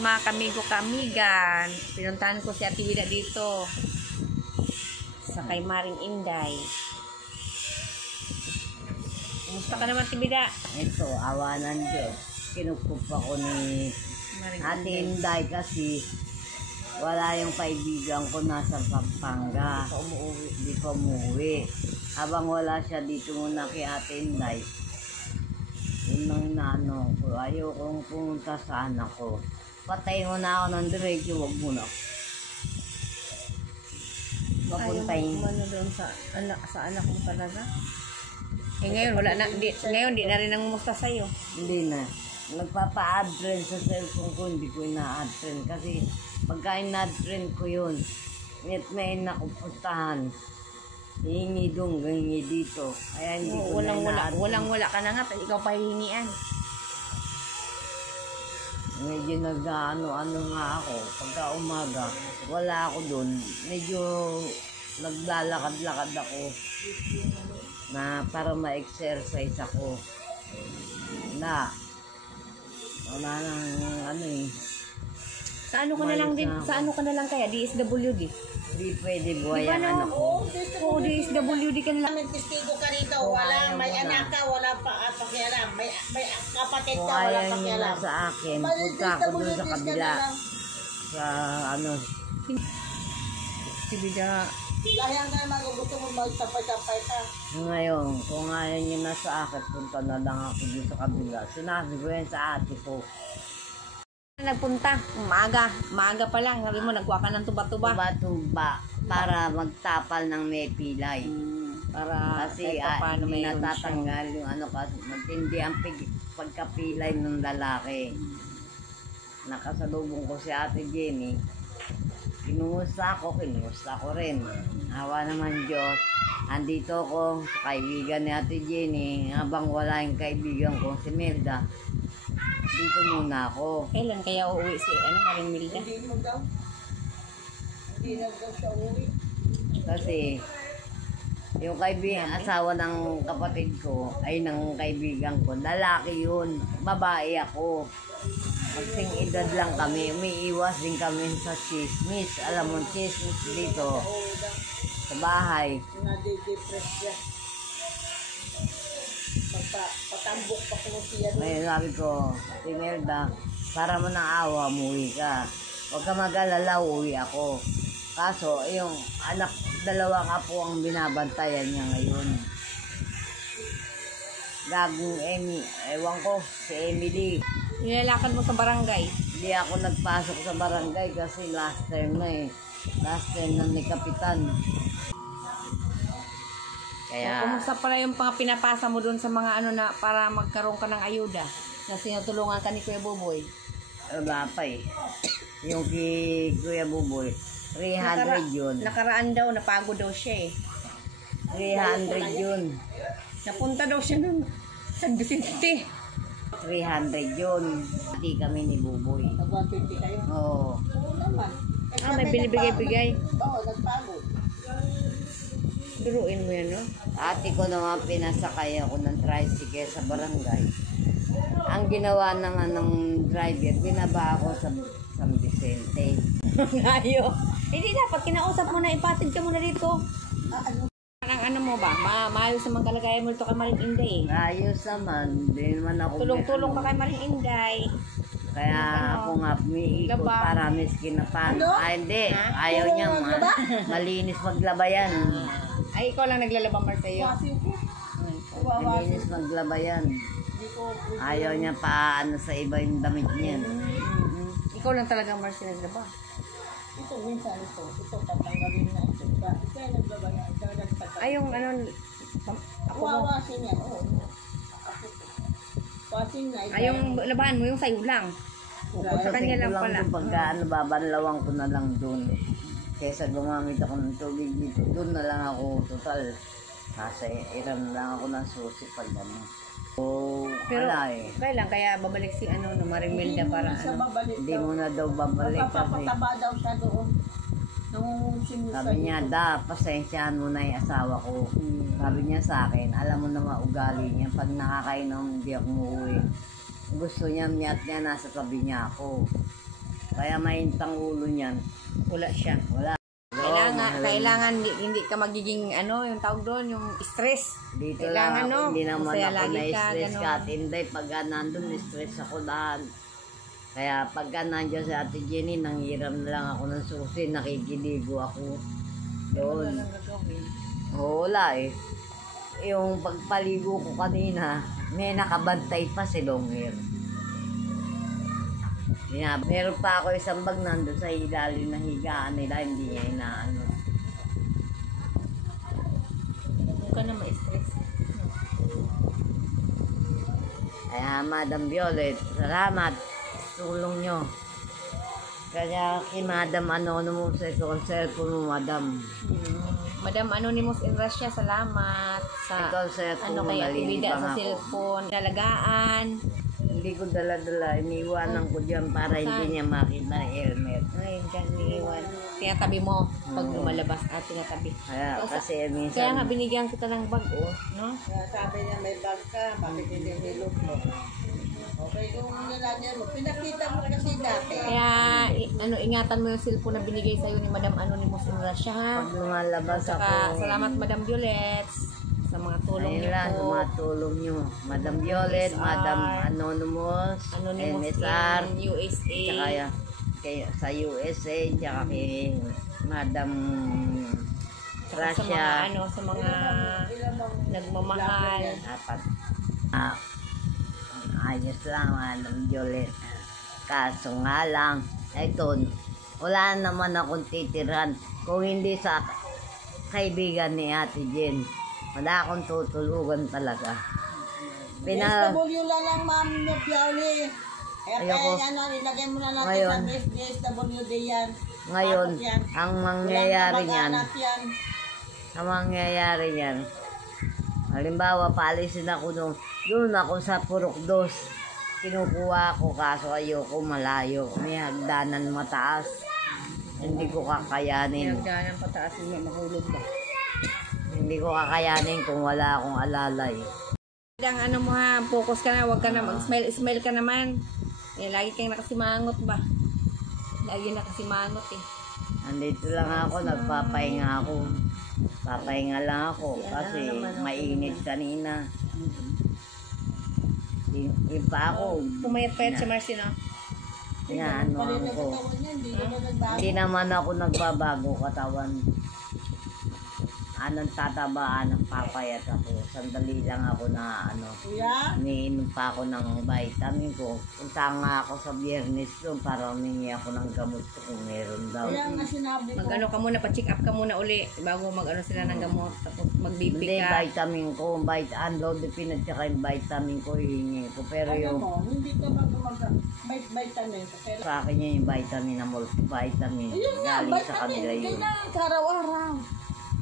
hapon mga kamigo-kamigan. Pinuntahan ko si Ate Wida dito sa kay Maring Inday. Kumusta ka naman, Ate Wida? Ito, awa ng Diyos. Kinukup ako ni Maring Ate Inday kasi wala yung kaibigan ko nasa Pampanga. Hindi pa umuwi. Habang wala siya dito muna kay Ate Inday, yun ang inaano ko. Ayaw kong pumunta sa anak ko. Patay mo na ako ng diretso, wag mo na. Papuntahin. Ayaw mo doon sa anak mo talaga? Eh ngayon, wala na. Ngayon, di na rin nangumusta sa'yo. Hindi na. Nagpapa-add friend sa cellphone ko, hindi ko ina-add friend. Kasi pagka ina-add friend ko yun, may nakupuntahan. Hihingi doon, hihingi dito. Kaya hindi ko na ina-add. Walang-wala ka na nga, ikaw pa hihingian. Medyo nag-ano nga ako. Pagka umaga, wala ako doon. Medyo naglalakad-lakad ako na para ma-exercise ako. Wala nang ano eh. Sa ano ka na lang kaya? DSWD? Hindi pwede buhayan anak ko. Oo, DSWD ka na lang. May testigo ka rito, wala, may anak ka, wala pa pakialam. May kapatid ka, Kung wala ayaw niyo na pakialam. sa akin, punta ako doon sa kabila. Sa ano. Si Wida. Kaya nga naman kung gusto mo magtapay-tapay ka. Ngayon, kung ayaw niyo na sa akin, punta na lang ako doon sa kabila. Sinabi ko yan sa ate ko. Nagpunta, maaga pa lang, sabi mo nagkuha ka ng tuba-tuba. Tuba-tuba para magtapal ng may pilay. Para Kasi paano may natatanggal yung ano kasi matindi ang pagkapilay ng lalaki. Nakasalubong ko si Ate Jenny. Kinumusta ko rin. Awa naman Diyos. Andito ko sa kaibigan ni Ate Jenny habang wala yung kaibigan ko si Melda. Dito muna ako. Kailan kaya uuwi si Maring Milda? Hindi mo daw. Hindi na daw siya uwi. Kasi yung asawa ng kapatid ko ay ng kaibigan ko. Lalaki yun. Babae ako. Magsing edad lang kami. Umiiwas din kami sa chismis. Alam mo, chismis dito. Sa bahay. Nade-depress siya. Patambok pa ko siya doon. Ngayon sabi ko, si Melda, para mo ng awa, umuwi ka. Huwag ka mag-alala, uwi ako. Kaso, yung anak, dalawa nga po ang binabantayan niya ngayon. Gagong ewan ko, si Emily. Nilalakad mo sa barangay? Hindi ako nagpasok sa barangay kasi last term na eh. Last term na ni Kapitan. Kaya, Kumusta pala yung mga pinapasa mo doon sa mga na para magkaroon ka ng ayuda? Na sinutulungan ka ni Kuya Buboy? wala pa eh. Yung kay Kuya Buboy, 300 yun. Nakaraan daw, napagod daw siya eh. 300 yun. Napunta daw siya nun. San Vicente. 300 yun. Hindi kami ni Buboy. Nag-120 kayo? Oo. Oo naman. May binibigay-bigay. Oo, nagpagod. Duruin mo yan, no? Ate ko naman pinasakay ako ng tricycle sa barangay. Ang ginawa ng driver, binaba ako sa San Vicente. Ngayo. Hindi dapat, kinausap mo na, ipatid ka muna dito. Parang mo ba? Maayos naman kalagayan mo ito kay Maring Inday eh. Ayos naman, hindi naman ako. Tulong-tulong ka kay Maring Inday. Kaya ako nga umiikot Laba. para miskin na paano. Ay hindi, ayaw niya malinis maglaba yan. Ay, ikaw lang naglalaba mar sa'yo. Malinis maglaba yan. Ayaw niya pa ano sa iba yung damit niya. Ikaw lang talaga mar sinaglaba. Ito, minsan ito. Ito, tatanggalin na ito. Ikaw naglaba na. Ikaw nagtatanggalin. Ay, yung ako mo. Wawasin niya. Oo. Wasin na. Ay, yung labahan mo, yung sa'yo lang. Sa kanya lang pala. Pagka babanlawang ko na lang doon. Kesa gumamit ako ng tubig dito, doon na lang ako total. Kasi iram lang ako ng susi pag ano. Pero, wala eh. kaya babalik si Maring Milda para Hindi mo na daw babalik kasi. Magpapataba daw siya doon. Sabi niya, pasensyahan mo na yung asawa ko. Sabi niya sa akin, alam mo na maugali niya. Pag nakakainom, hindi ako umuwi. Gusto niya, nasa tabi niya ako. Kaya mahintang ulo niyan. Wala siya. Wala. Kailangan hindi ka magiging yung tawag doon, yung stress. Dito Kailangan, lang ako, hindi naman masaya ako lagi ka, na-stress ganon. ka at hindi. Pagka nandun, stress ako daan. Kaya pagka nandiyan si Ate Jenny, nanghiram na lang ako ng susi, nakikiligo ako. Doon. Wala eh. Yung pagpaligo ko kanina, may nakabantay pa si Longhair. Meron pa ako isang bag nandun sa ilalim na higaan nila, hindi niya inaano. Huwag ka na ma-stress. Kaya Madam Violet, salamat. Tulong nyo. Kaya kay Madam Anonymous sa cellphone mo, Madam. Madam Anonymous in Russia, salamat sa Ikaw cellphone mo, kaya tibida nalilibang sa ako. cellphone, nalagaan. Hindi ko dala-dala, iniiwanan ko dyan para hindi niya makita ng helmet. Ay, dyan niiwan. Tinatabi mo pag lumalabas at tinatabi. Kaya kasi Kaya minsan, nga binigyan kita ng bag, no? Kaya sabi niya may bag ka, bakit hindi nilog mo? Okay, kung nilagyan mo, pinakita mo kasi dati. Kaya ingatan mo yung cellphone na binigay sa'yo ni Madam Anonymous in Russia, ha? pag lumalabas Saka, ako, salamat Madam Violet sa mga tulong ayun niyo lang, sa po. mga tulong nyo. Madam Violet, MSR, Madam Anonymous, Anonymous MSR, in USA. tsaka sa USA, tsaka kay Madam Saka sa mga Russia. sa mga nagmamahal. Dapat. Ayos lang, Madam Violet. Kaso nga lang, ito, wala naman akong titiran. Kung hindi sa kaibigan ni Ate Jen, wala akong tutulugan talaga. DSW lang, ma'am, no, Piauli. Ayoko. Kaya ilagay mo na natin Ngayon. sa DSWD yan. Ngayon, Tapos yan. ang mangyayari Walang niyan, kamag-anak yan. halimbawa, paalisin ako doon ako sa Purok 2. Kinukuha ko kaso ayoko malayo. May hagdanan mataas. Hindi ko kakayanin. Pinagdaanan pataas yung mahulog ba? Hindi ko kakayanin kung wala akong alalay. Ang mo ha, focus ka na, huwag ka na mag-smile ka naman. Lagi kang nakasimangot ba? Lagi nakasimangot eh. Andito lang ako, nagpapahinga ako. Papahinga lang ako kasi mainit kanina. Yung pa ako, Pumayat pa yan si Marcy, no? ano ko. Katawan niya, hindi naman nagbago. Hindi naman ako nagbabago katawan. Anong tatabaan, papayat ako. Sandali lang ako na Kuya, iniinom pa ako ng vitamin ko. Punta nga ako sa Biyernes doon para humingi ako ng gamot ko kung meron daw. kaya nga sinabi ko. Mag-ano ka muna, pa-check up ka muna uli bago mag-ano sila ng gamot. Tapos mag-BP Hindi, ka. vitamin ko, unloaded at saka yung vitamin ko hihingi ko. Pero Alam yung mo, hindi ka may vitamin. Pero, sa akin yun yung vitamin na multivitamin. ayun nga, Galing sa kanila vitamin. yun. Kailangan ka araw-araw.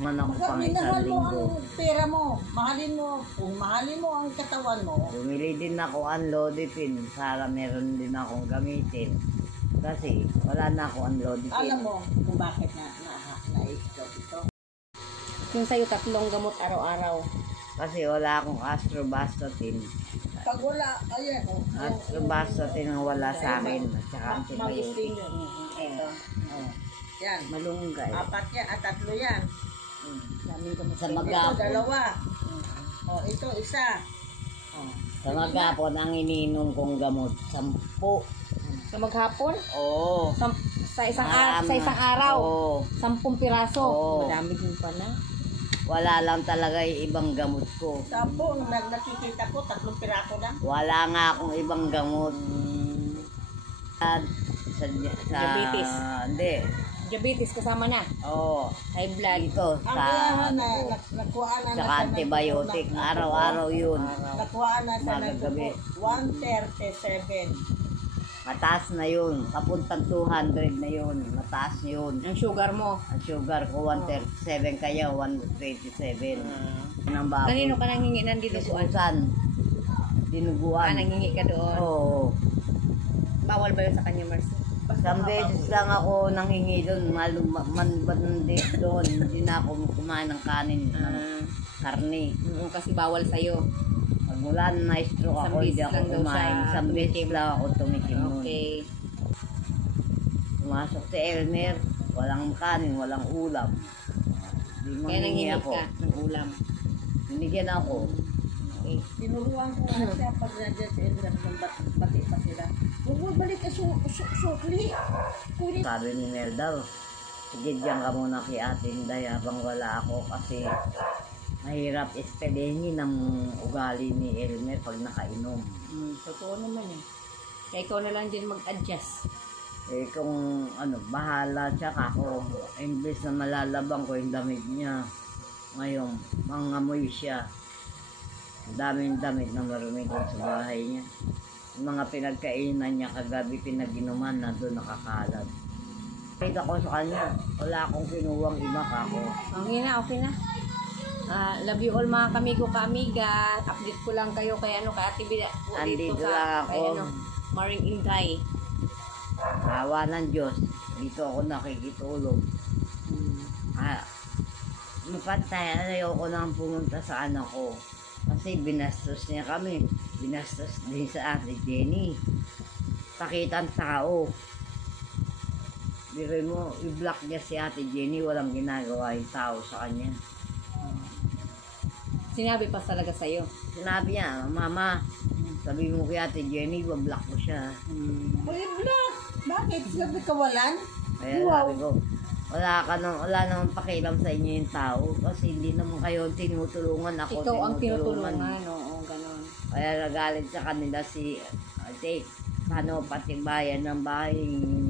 Man ako Basta pang isang minahal mo linggo. ang pera mo. Mahalin mo. Kung mahalin mo ang katawan mo, Bumili din ako unloaded pin para meron din akong gamitin. Kasi wala na ako unloaded pin. alam mo kung bakit na-stop ito. Yung sa'yo, 3 gamot araw-araw. Kasi wala akong astrobastatin. Pag wala, ayan. Astrobastatin ang wala sa akin. At saka Mag-sting antibiotic. yun. Ito. Oh. Yan. Malunggay. 4 yan at 3 yan. Daming gamot. Sa Ito, maghapon. 2. Oh, ito, 1. Oh. Sa maghapon ang iniinom kong gamot. 10. Sa maghapon, Oo. sa isang araw, Oo. 10 piraso. Oo. Madami din pala. Wala lang talaga yung ibang gamot ko. 10, nung nakikita ko, 3 piraso lang. Wala nga akong ibang gamot. Sa Diabetes. Hindi. Diabetes kasama na. Oo. High blood. Ito. Ang Sa kaya na, nakuha na saka antibiotic. Araw-araw yun. Nakuha na sa Magagabi. 137. Mataas na yun. Papuntang 200 na yun. Mataas yun. Ang sugar mo. Ang sugar ko 137 kaya 127. Ang baboy. Kanino ka nanghingi ng dinuguan? Dinuguan. Dinuguan. Nanghingi ka doon. Oo. Bawal ba yun sa kanya, Marcy? Isang beses lang ako nanghingi doon. Manbandit doon. Hindi na ako kumain ng kanin. Ng karne. Kasi bawal sa'yo. Pag mula na na-stroke ako, Isang hindi beses ako lang daw kumain. sa Isang beses tumikim. lang ako tumikim nun. Okay. Pumasok si Elmer, walang kanin, walang ulam. Di Kaya manghingi nangingi ako. ka ng ulam. Binigyan ako. Okay. Tinuruan ko nga siya pag nandiyan si Edra ng bati pa sila. Huwag mo balik ka sukli. Kunin. Sabi ni Nelda, sige diyan ka muna kay Ate Inday habang wala ako kasi mahirap espelengin ng ugali ni Elmer pag nakainom. Totoo naman eh. Kaya ikaw na lang din mag-adjust. Eh kung ano, bahala siya ako. Imbes na malalabang ko yung damit niya. Ngayon, mangamoy siya. Ang daming damit na marumi doon sa bahay niya. Yung mga pinagkainan niya kagabi pinaginuman na doon nakakalat. Kita ko sa kanya, wala akong kinuwang iba kako. Okay na, okay na. Love you all mga kamigo ka-amiga. Update ko lang kayo kay ano, kay Ate Bida. Andito lang ako. Kay ano, Maring Inday. Awa ng Diyos, dito ako nakikitulog. Mapatay, ayoko nang pumunta sa anak ko. Kasi binastos niya kami. Binastos din sa Ate Jenny. Pakitang tao. Biro mo, i-block niya si Ate Jenny, walang ginagawa yung tao sa kanya. Sinabi pa talaga sa'yo. Sinabi niya, Mama, sabi mo kay Ate Jenny, block ko siya. Uy, Black! Bakit? Sabi kawalan? Kaya sabi ko, wala namang pakialam sa inyo yung tao kasi hindi naman kayo tinutulungan ako. Ikaw ang tinutulungan, oo, ganon. Kaya nagalit sa kanila si Ate, paano pati bayan ng bahay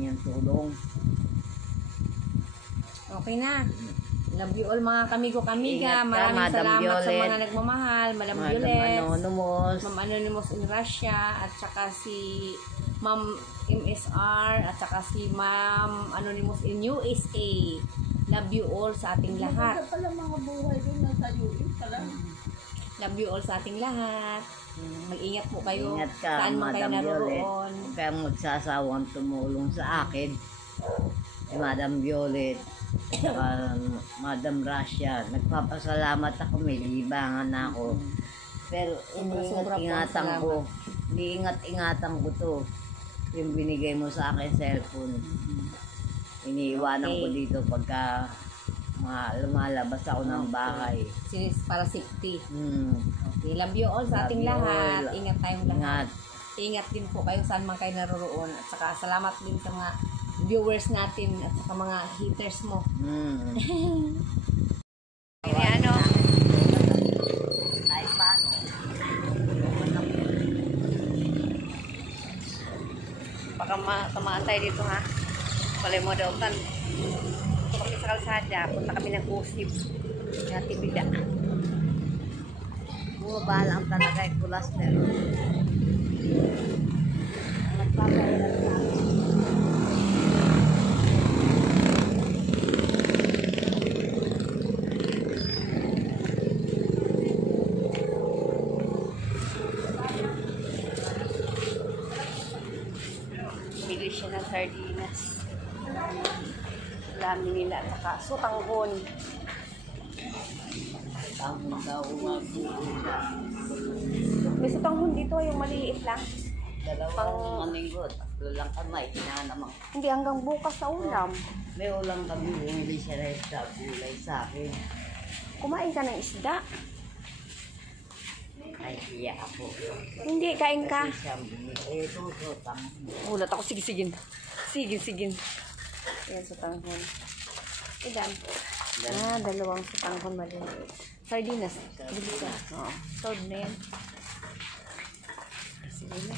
yung tulong. Okay na. Love you all mga kamigo kamiga. Ingat ka, Maraming Madam salamat sa Violet. mga nagmamahal. Madam Madam Violet. Anonymous. Ma'am Anonymous in Russia. At saka si Ma'am MSR. At saka si Ma'am Anonymous in USA. Love you all sa ating lahat. Maganda pala mga buhay doon nasa US pala. Love you all sa ating lahat. Mag-ingat po kayo. Ingat ka, Saan man kayo Madam Violet. naroroon. Huwag kayong magsasawang tumulong sa akin. Si Madam Violet, saka Madam Russia, nagpapasalamat ako, may libangan ako. Pero Sobra-sobra po ang iniingat-ingatan salamat. ko. Iniingat-ingatan ko to. Yung binigay mo sa akin cellphone. Iniiwanan ko Okay. dito pagka lumalabas ako ng bahay. Para safety. Okay. Love you all sa Love ating you lahat. all. Ingat tayong lahat. Ingat. Ingat din po kayo saan man kayo naroroon. At saka salamat din sa mga viewers natin at saka mga haters mo. Ini ano? Ay, paano? Baka tamaan tayo dito ha. Palay mo daw tan. Ito kami sa kalsada. Punta kami ng Usip. Nati Bida. Bumaba lang talaga yung cholesterol. Nagpapailan sa akin. Bili siya ng sardinas. Lami nila at saka sutanghon. Tamang daw umagbuo siya. May sutanghon dito yung maliit lang. Dalawang maninggo, tatlo lang kamay, naman. Hindi hanggang bukas sa ulam. May ulang kami, hindi siya rin sa gulay sa akin. Kumain ka ng isda. Ay, iya ako. Hindi, kain ka. Kasi siyang binili. Ito, Ulat ako, sigin. Sigin. Ayan, sutanghon. Ilan? Dalawang sutanghon maliit. Sardinas. Bilis yan. Oo. Sold na yan. Sige na.